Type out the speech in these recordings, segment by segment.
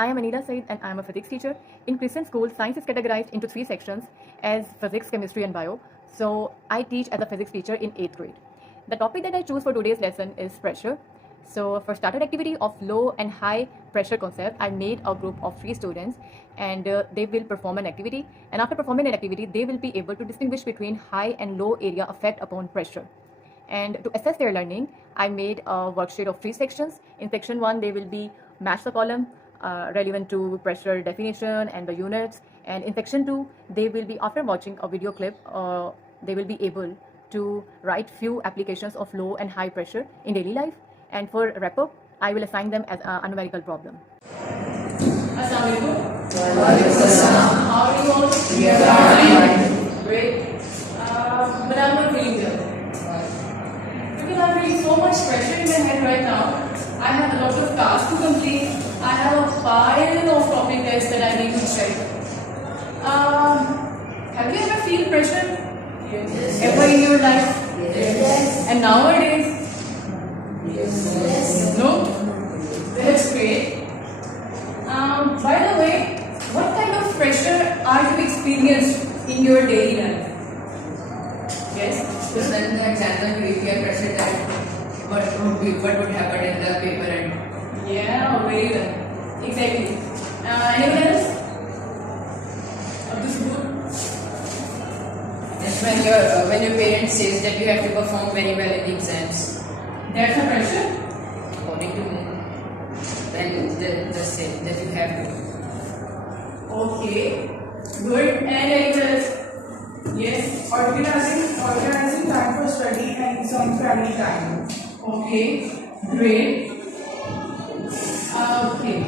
I am Anila Saeed and I am a physics teacher. In Christian school, science is categorized into three sections as physics, chemistry and bio. So I teach as a physics teacher in 8th grade. The topic that I choose for today's lesson is pressure. So for starter activity of low and high pressure concept, I made a group of 3 students and they will perform an activity. And after performing an activity, they will be able to distinguish between high and low area effect upon pressure. And to assess their learning, I made a worksheet of 3 sections. In section 1, they will be match the column relevant to pressure definition and the units. And in section 2, they will be, after watching a video clip, they will be able to write few applications of low and high pressure in daily life. And for wrap up, I will assign them as a numerical problem. Assalamualaikum. How are you all? We are fine. Great. But I'm not feeling well. Because I'm feeling so much pressure in my head right now. I have a lot of tasks to complete. I have a pile of topic tests that I need to check. Have you ever feel pressure? Yes. Ever in your life? Yes. And nowadays? Yes. No? That's great. By the way, what kind of pressure are you experienced in your daily life? Yes? So then the examiner will get pressure that what would happen in the paper and Yeah, very well. Exactly. Anyone else? Up to school? that's when your parents says that you have to perform very well in the exams. That's a pressure? According to me, then they say that you have to. Okay. Good. And anyone else? Yes? Organizing time for study and some family time. Okay. Great. Okay.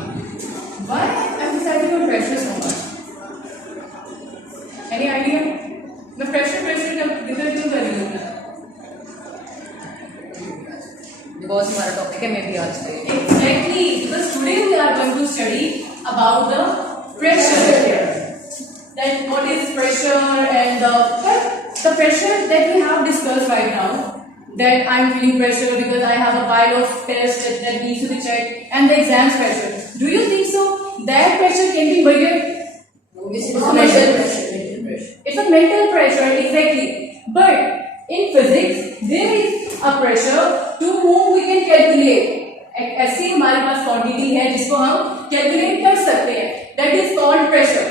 Why I'm deciding on pressure so much? Any idea? The pressure किधर क्यों कर रही हूँ? Because हमारा topic है मैं भी आज से. Exactly. Because today we are going to study about the pressure. That what is pressure and the pressure that we have discussed right now. That I'm feeling pressure because I have a pile of tests that needs to be checked and the exams pressure. Do you think so? That pressure can be measured? It's a mental pressure. It's a mental pressure, exactly. But in physics, there is a pressure to whom we can calculate. ऐसी हमारे पास quantity है जिसको हम calculate कर सकते हैं. That is called pressure.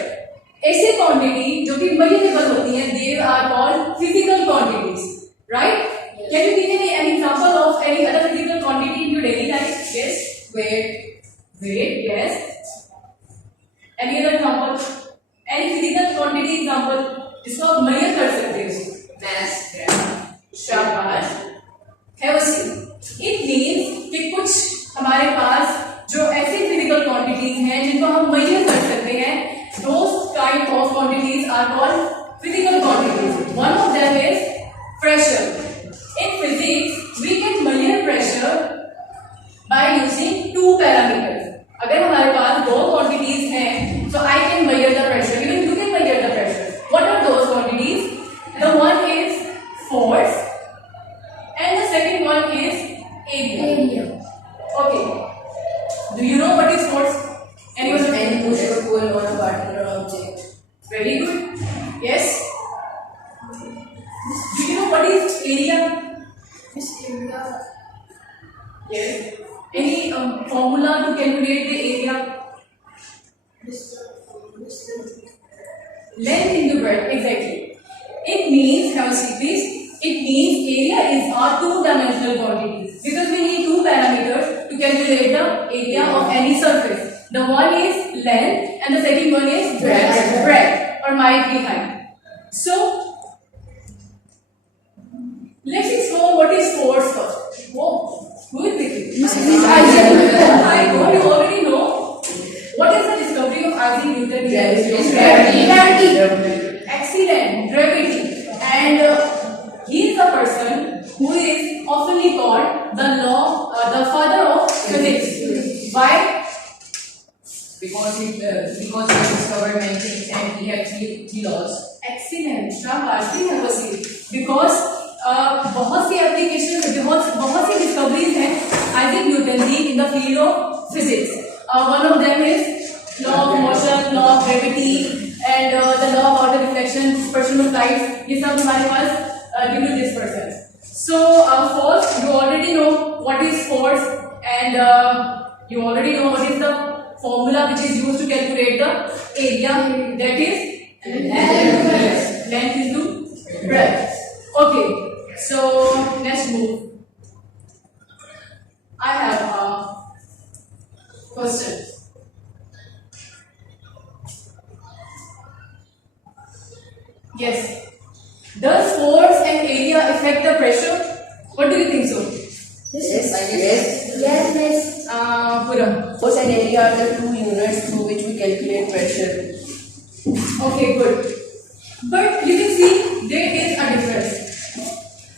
ऐसी quantity जो कि measurable होती हैं, they are called physical quantities, right? Yes. Can you give me an example of any other physical quantity in your daily life? Yes. Weight. Yes. Any other example? Any physical quantity example जिसको आप measure कर सकते हो? Mass. शाबाश. Have a seat. It means कि कुछ हमारे पास जो ऐसी physical quantities हैं जिनको हम measure कर सकते हैं, those kind of quantities are called physical quantities. One of them is pressure. In physics, we can measure pressure by using 2 parameters. अगर हमारे पास 2 quantities हैं, so I can measure the pressure. Even you can measure the pressure. What are those quantities? The one is force, and the second one is area. Okay. Do you know what is force? Anyone? Any push or pull on a particular object. Very good. Yes. Do you know what is area? Yes. Any formula to calculate the area? Length into breadth. Exactly. It means, have a seat please. It means area is a 2-dimensional quantity because we need 2 parameters to calculate the area of any surface. The one is length and the second one is breadth or might be height. So let's explore what is force first. Whoa, who is it? I know you already know. What is the discovery of Isaac Newton? Gravity. Excellent, gravity. And he is the person who is often called the father of physics. Why? Because he discovered many things and he had three laws. Excellent. शाबाश. Have a seat. Because बहुत सी application बहुत सी discoveries हैं Isaac Newton ji in the field of physics. One of them is dispersion of light, ये सब हमारे पास due to dispersion. So force, you already know what is force, and you already know what is the formula which is used to calculate the area, that is length into breadth. Okay, so let's move. I have a question. Yes. Does force and area affect the pressure? What do you think so? Yes, miss. Puram. Force and area are the two units through which we calculate pressure. Okay, good. But you can see there is a difference.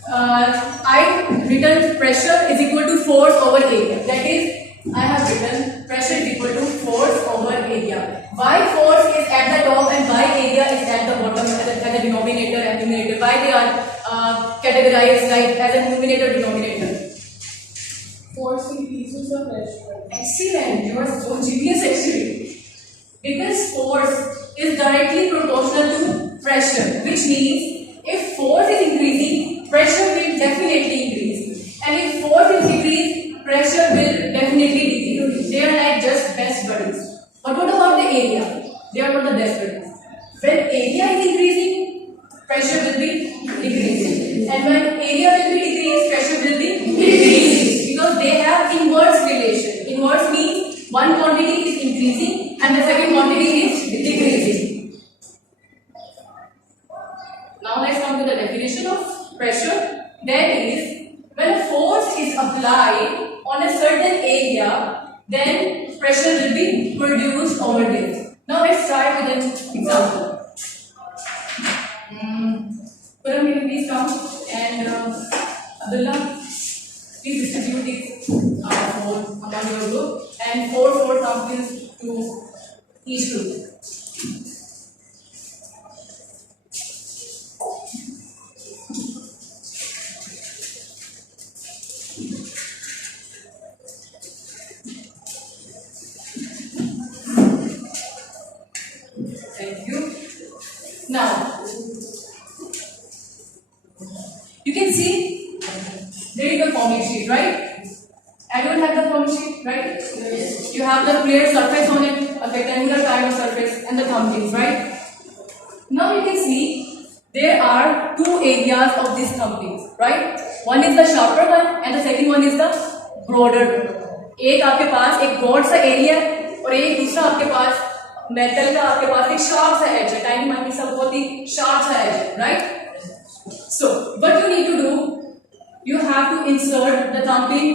I written pressure is equal to force over area. That is, I have written pressure is equal to force over area. Why force is at the top and why area is at the bottom, at the denominator and numerator? Why they are categorized like as a numerator denominator? Force increases the pressure. Excellent, you are so genius actually. Because force is directly proportional to pressure, which means if force is increasing, pressure will definitely increase. And if force is decreasing, pressure will definitely decrease. They are like just best buddies. But what about the area? They are not the best buddies. When area is increasing, pressure will be decreasing. And when area will be decreased, pressure will be decreasing. Because they have inverse relation. Inverse means one quantity is increasing and the second quantity is decreasing. Now let's come to the definition of pressure. That is, when a force is applied on a certain area, then pressure will be produced over this. Now let's start with an example. Puram, can you please come, and Abdullah, please distribute these four among your group, and four samples to each group. Thank you. Now, you can see there is a forming sheet, right? Everyone have the forming sheet, right? Yes. You have the clear surface on it, a rectangular kind of surface, and the thumbnails, right? Now you can see there are two areas of these thumbnails, right? One is the sharper one, and the second one is the broader one. एक आपके पास एक broad सा area और एक दूसरा आपके पास metal का आपके पास एक sharp सा edge है. Tiny माइनर सा बहुत ही sharp सा edge है, right? So what you need to do, you have to insert the thumbnail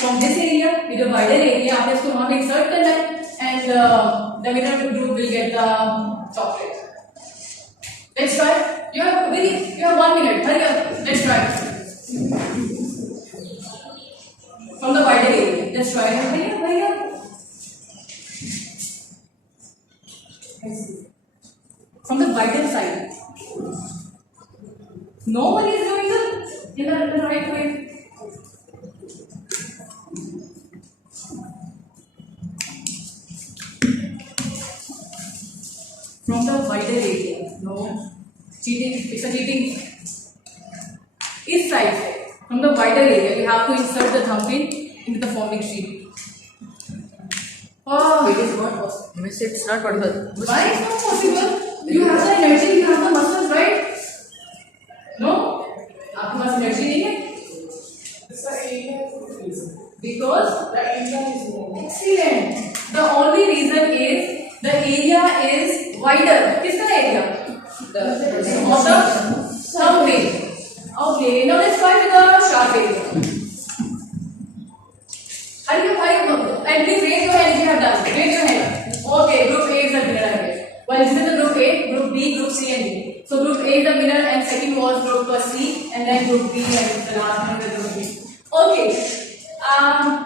from this area with a wider area. आपने इसको वहाँ पे insert करना है, and the winner group will get the chocolate. Let's try. You have 1 minute. Hurry up. Let's try. From the wider area. Let's try. Hurry up. From the wider side. No one is doing in the right way. From the wider area. No. Cheating. It's a cheating. East side. From the wider area, you have to insert the thumbnail into the forming sheet. Oh, It is not possible. Miss, it's not possible. why is not possible? You have the energy, you have the muscles, right? No? आपके पास energy नहीं है? It's the area is increasing. Because The area is more. excellent. The only reason is the area is wider. किसका area? Of the thumbnail. Okay, now let's try with the sharp area. Hurry up, and please raise your hand if you have done. Raise your hand. Okay, group A is the winner, I guess. Well, this is the group A, group B, group C, and D. So group A is the winner, and second was group C, and then group B, and the last one was group D. Okay.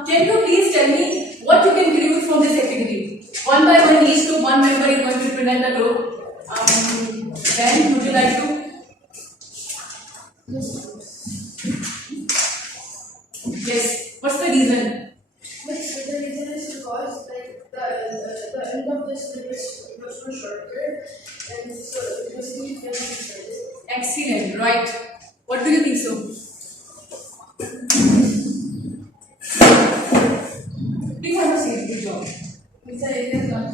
Can you please tell me what you can deduce from this activity? One by one, each group, one member is going to represent the group. Ben, would you like to? Yes. What's the reason? The reason is because like the end of this limit was so shorter, and so it was really very Excellent. Right. What do you think so? Please have a seat. Good job. Which are areas not?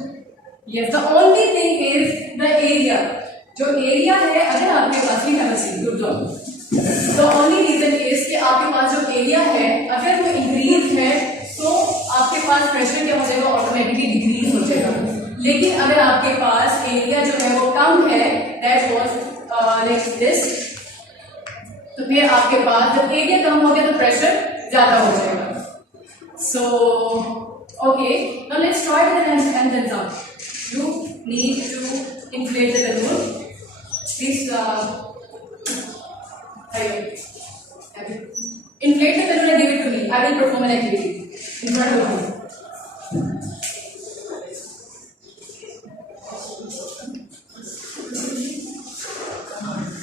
Yes. The only thing is the area. जो area है अगर आपके पास भी है see good job the only reason is कि आपके पास जो एरिया है अगर वो इंक्रीज है तो आपके पास प्रेशर क्या हो जाएगा ऑटोमेटिकली डिक्रीज हो जाएगा लेकिन अगर आपके पास एरिया जो है वो कम है दैट वाज लाइक दिस तो फिर आपके पास जब एरिया कम हो गया तो प्रेशर ज्यादा हो जाएगा so okay now let's try with an example you need to inflate the balloon. Please inflate the balloon and give it to me. I will perform an activity in front of you.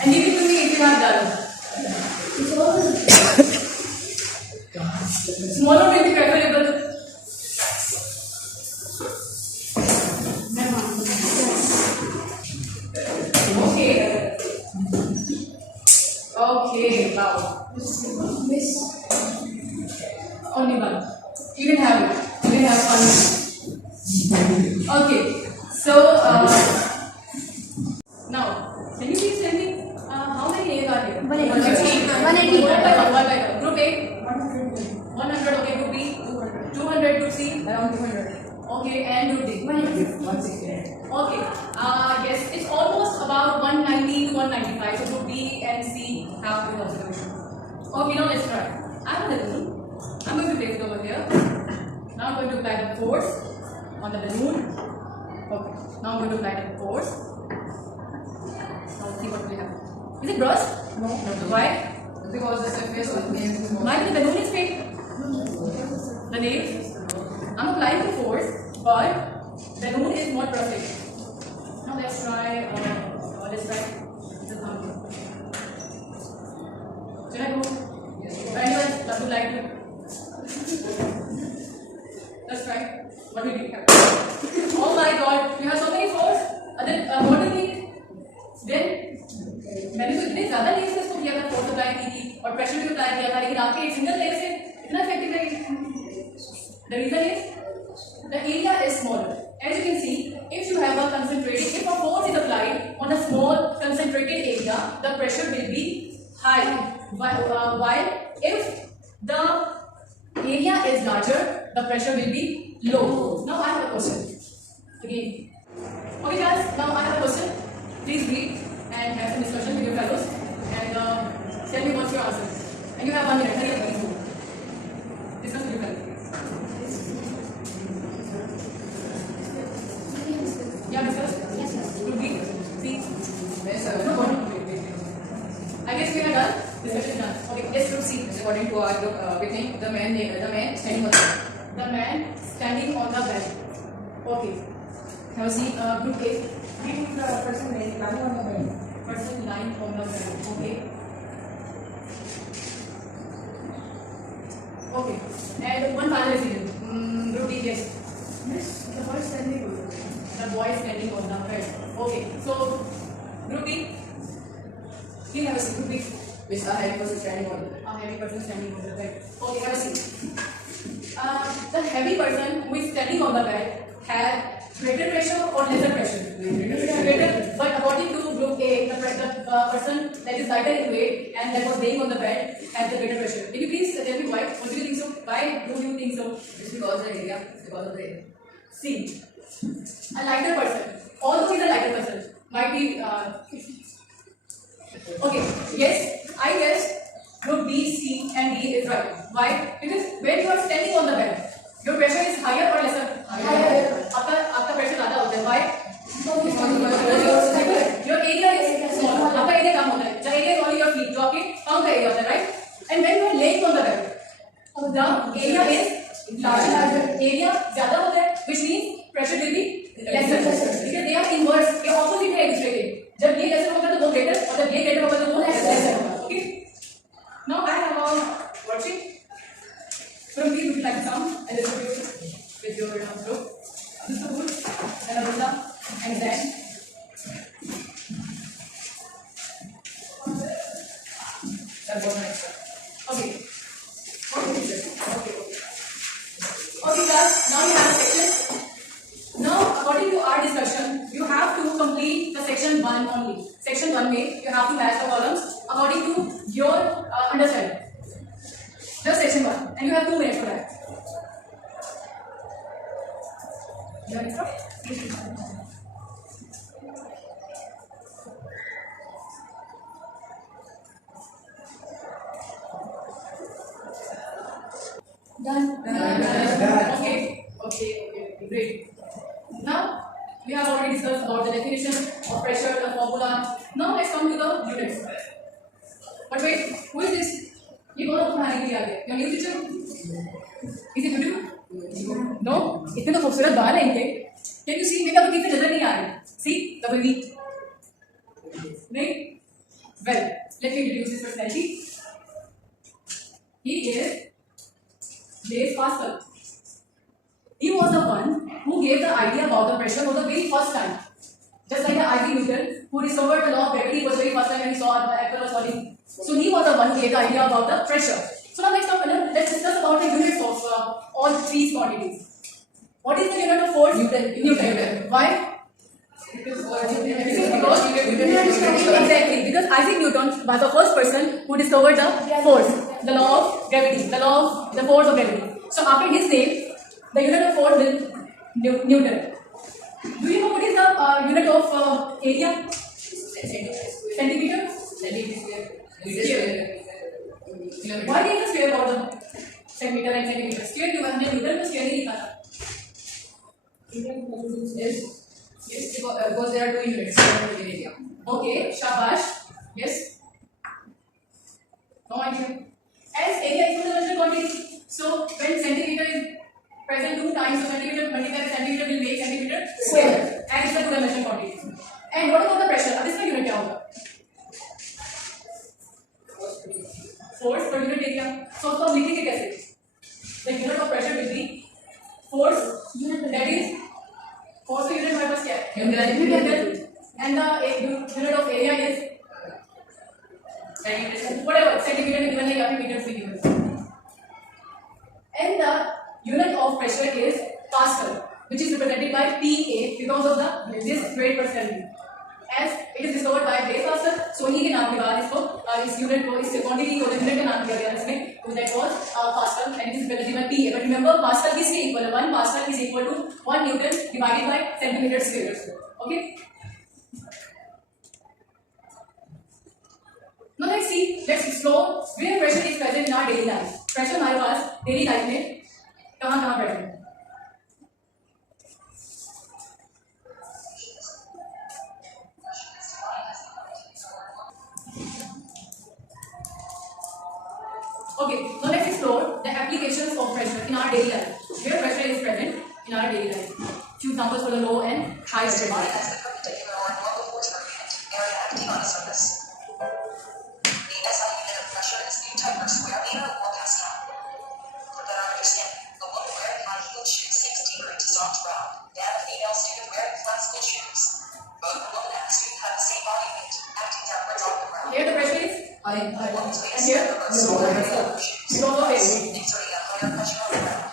And give it to me if you have done. Smaller will be preferable. Okay, wow. Miss. Only one. You can have it. You can have one. Okay. So, now, can you please tell me how many A's are here? 180. 180. One by one. Group A? 100. Okay. Group B? 200. Group C? Around 200. Okay. And Group D? 160. Okay. Yes, it's almost about 190 to 195. So group B and C have the observation. Okay, now let's try. I'm on the balloon. I'm going to place it over here. Now I'm going to apply the force on the balloon. Okay. Now I'm going to apply the force. Now let's see what we have. Is it burst? No. Why? Because the surface will be Why the balloon is fake? The name? I'm applying the force, but the balloon is not perfect. Now let's try. Let's try the thumb. Should I go? Yes. Anyone that would like to? Let's try. What do you think? Oh my God! You have so many force. What do you think? Then मैंने तो इतने ज़्यादा leg से इसको किया था force apply की थी और प्रेशर भी अप्लाई किया था लेकिन आपके एक सिंगल लेग से इतना इफेक्टिव लगी The reason is the area is smaller. As you can see, if you have a concentrated, if a force is applied on a small concentrated area, the pressure will be high. While if the area is larger, the pressure will be low. Now I have a question. Again. Okay guys, now I have a question. Please read and have some discussion with your fellows and tell me what's your answer. And you have 1 minute. Hurry up, please. Discuss with your fellows. Yeah, discuss. Yes, sir. Group B, C. Yes, sir. No, one. I guess we are done. Discussion is done. Okay, yes, group C. According to our group, we think the man standing on the bed. The man standing on the bed. Okay. Have a seat. Group A. Give the person lying on the bed. Person lying on the bed. Okay. Okay. And one final decision. Group D, yes. Miss, the boy standing on the bed. The boy is standing on the bed. Okay. So, group B. Please have a seat. Group B. Miss, a heavy person standing on the bed. A heavy person standing on the bed. Okay, have a seat. The heavy person who is standing on the bed has greater pressure or lesser pressure? Greater. But according to group A, the person that is lighter in weight and that was laying on the bed has the greater pressure. Can you please tell me why? What do you think so? Why do you think so? It's because the area, because of the area. See, a lighter person, although he's a lighter person, might be. Okay, yes, I guess group B, C, and D is right. Why? Because when you are standing on the bed, your pressure is higher or lesser? Higher. आपका pressure ज़्यादा होता है. Why? Your area is small. आपका area कम होता है. The area is only your feet. जो आपके पाँव का area होता है, right? And when you are laying on the bed, the area is larger. Area ज़्यादा होता है, which means pressure will be lesser. Because they are inverse. ये opposite है एक दूसरे के. जब ये lesser होगा तो वो greater और जब ये greater होगा तो वो lesser होगा. Okay? Now I have a worksheet. From these, would you like to come and distribute with your group? Mr. Wood, and Anila, and Dan. column A, you have to match the columns according to your understanding. Just section 1, and you have 2 minutes for that. You have extra? Done. Okay, great. Now we have already discussed about the definition of pressure, the formula. Now let's come to the units. But wait, who is this? ये कौन तुम्हारे लिए आ गया? Your new teacher? Is it you? No? इतने तो खूबसूरत बाल हैं इनके. Can you see? मेरे को ठीक से नजर नहीं आ रही. See the baby. Right? Well, let me introduce his personality. He is Blaise Pascal. He was the one who gave the idea about the pressure for the very first time. Just like the Isaac Newton, who discovered the law of gravity was the very first time when he saw the apple was falling. So he was the one who gave the idea about the pressure. So now let's discuss about the units of all three quantities. What is the unit of force? Newton. Why? Because exactly, because Isaac Newton was the first person who discovered the force, the law of gravity, the force of gravity. So after his name, the unit of force will Newton. Do you know what is the unit of area? Centimeter? Square. Why is the square called the centimeter and centimeter? Square क्यों? हमने Newton को square नहीं लिखा था. Yes, because there are 2 units in area. Okay, shabash. Yes. No idea. As area is the measured quantity, so when centimeter is present 2 times, so centimeter multiplied by centimeter will make centimeter square. And it's the total measured quantity. And what about the pressure? अब इसका unit क्या होगा? Force per unit area. So उसको हम लिखेंगे कैसे? The unit of pressure will be force. That is force unit हमारे पास क्या है? Newton. And the unit of area is whatever centimeter में given है या फिर meters में given. And the unit of pressure is Pascal, which is represented by PA because of the this weight per cell. As it is discovered by Blaise Pascal, so उन्हीं के नाम के बाद इसको इस unit को इस quantity को unit का नाम दिया गया इसमें. So that was Pascal, and it is represented by PA. But remember, Pascal किसके equal है? 1 Pascal is equal to 1 Newton divided by centimeter square. Okay. Now let's explore where pressure is present in our daily life. Pressure हमारे पास daily life में कहाँ present है? Okay, now let's explore the applications of pressure in our daily life. Where pressure is present in our daily life. Few examples for the low and high pressure. As the perpendicular or normal force per unit area acting on a surface. The SI unit of pressure is Newton per square meter or Pascal. For better understanding, a woman wearing high-heeled shoes sinks deeper into soft ground than a female student wearing flat school shoes. Both the woman and the student have the same body weight, acting downwards on the ground. Here the pressure is The woman's weight and is here smaller but smaller than the shoes, because of it. exerting a higher pressure on the ground.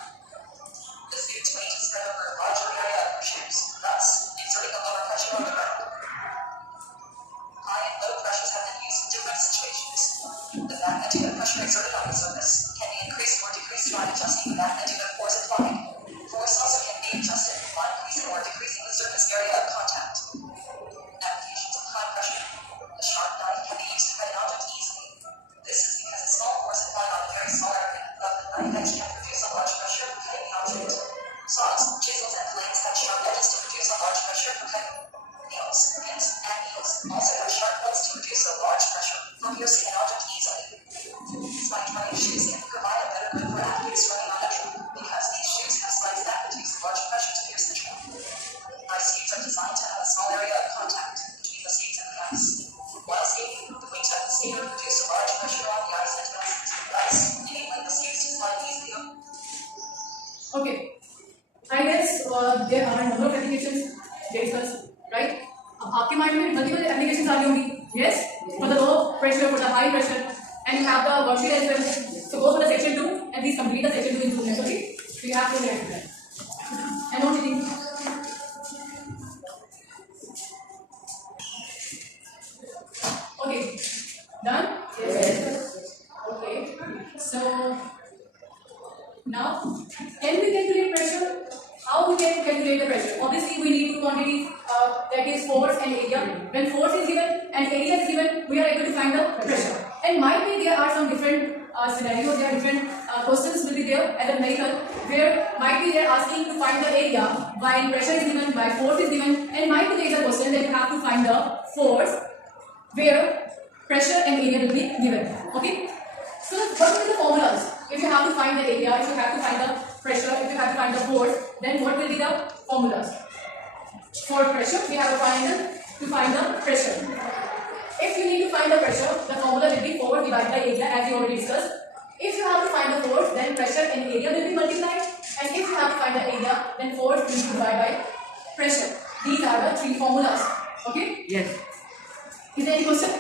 The student's weight is spread over a larger area of her shoes, thus exerting a lower pressure on the ground. High and low pressures have been used in different situations. The magnitude of pressure exerted on the surface can be increased or decreased by adjusting the magnitude of force applied. Force also can be adjusted by increasing or decreasing the surface area of contact. Applications of high pressure. A sharp knife can be used to cut an object easily. This is because a small force applied on a very small area of the knife edge can produce a large pressure for cutting the object. Saws, chisels, and planes have sharp edges to produce a large pressure for cutting. Nails, pins, and needles also have sharp points to produce a large pressure for piercing an object easily. Spike running shoes can provide a better grip for athletes running on a track because these shoes have spikes that produce large pressure to pierce the track. Ice skates are designed to have a small area of contact between the skates and the ice. While skating, the wings of the skater produce a large pressure on the ice and bounces to the ice, enabling the skates to slide easily over. Okay. I guess there are a number of applications discussed, right? अब आपके mind में multiple applications आ रही होंगी. Yes? For the low pressure, for the high pressure, and you have the worksheet as well. So go for the section 2 and please complete the section 2 in 2 minutes. Okay? So you have to react to that. And no cheating. Now, can we calculate pressure? How we can calculate the pressure? Obviously, we need two quantities, that is force and area. When force is given and area is given, we are able to find the pressure. And might be there are some different scenarios, there are different questions will be there at the numerical, where might be they are asking to find the area while pressure is given, while force is given, and might be there is a question that you have to find the force where pressure and area will be given. Okay? So what will be the formulas? If you have to find the area, if you have to find the pressure, if you have to find the force, then what will be the formulas? For pressure, we have to find the pressure. If you need to find the pressure, the formula will be force divided by area, as we already discussed. If you have to find the force, then pressure and area will be multiplied. And if you have to find the area, then force will be divided by pressure. These are the three formulas. Okay? Yes. Is there any question?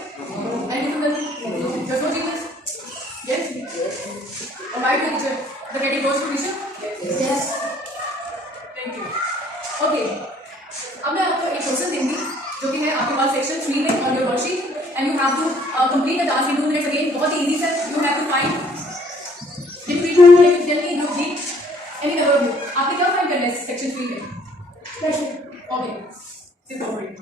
Any difficulty? Does not this? Yes? Alright, teacher. The ready goes to teacher? Yes. Thank you. Okay. अब मैं आपको एक question दूंगी जो कि है आपके पास section 3 में on your worksheet and you have to complete the task in 2 minutes again. बहुत ही easy sir. You have to find जल्दी group D any number of group. आपने क्या फाइंड करना है सेक्शन 3 में? प्रेशर. ओके. सिर्फ over it.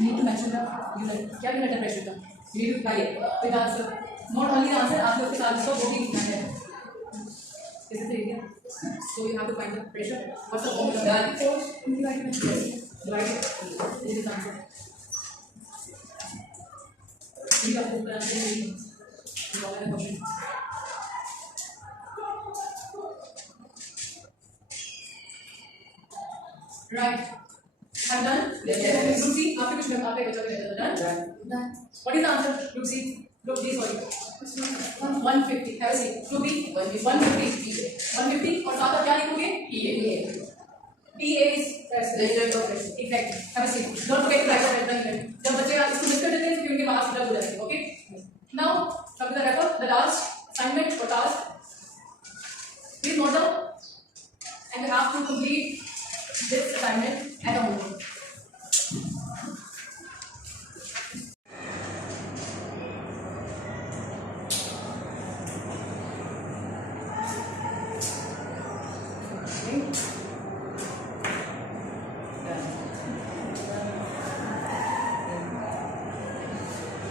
You need to mention the unit. क्या unit है pressure का? You need to write with answer. Not only the answer, आपने उसके साथ उसका वो भी लिखना है. Is it area? So you have to find the pressure. What's the formula? That force divided by pressure. Divided. This is answer. You have to answer the question. Right. Have done? Yes. Group C, after which आपके बच्चों के done? Done. What is the answer? Group C, Group D, sorry. 150. Have a seat. Group B, 150. 150 और साथ आप क्या लिखोगे? PA. PA is The unit of pressure. exactly. Have a seat. Don't forget to write the unit. जब बच्चे इसको miss कर देते हैं तो फिर उनके मार्क्स गलत हो जाते हैं. Okay? Now, come to the record. The last assignment or task. Please note down. And you have to complete this assignment at a home.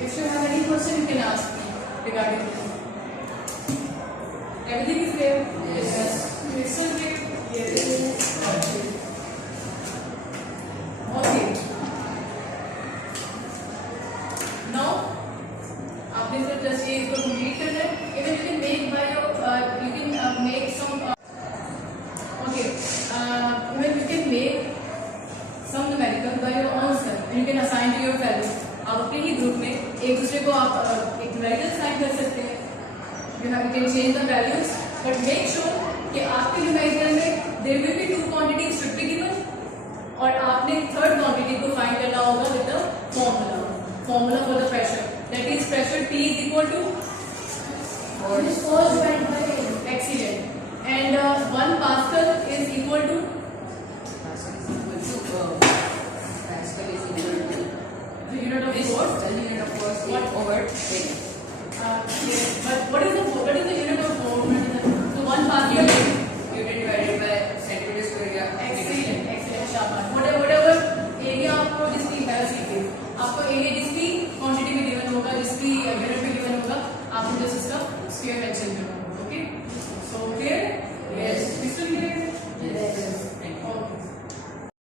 If you have any question, you can ask me regarding this. Everything is clear? Yes. Crystal clear? Yes. Okay. Now, आपने सिर्फ just ये इसको complete करना है. Even you can make by your, you can make some. Okay. Even you can make some numerical by your own self, and you can assign to your fellows. आप अपने ही group में एक दूसरे को आप एक न्यूमेरिकल असाइन कर सकते हैं. You can change the values, but make sure कि आपके न्यूमेरिकल में there will be 2 quantities should be given और आपने थर्ड क्वांटिटी को फाइंड करना होगा with the formula for the pressure. That is pressure P is equal to Force divided by area. excellent, and 1 Pascal is equal to Pascal is equal to Pascal is equal to the unit of force. the unit of force What? over area. Yes, but what is the unit of force? So 1 Pascal is Unit divided by centimeter square area. excellent शाबाश. whatever area आपको जिसकी है सीखे आपको area जिसकी quantity में given होगा जिसकी यूनिट में गिवन होगा आपको जस्ट इसका स्क्वायर मेंशन करना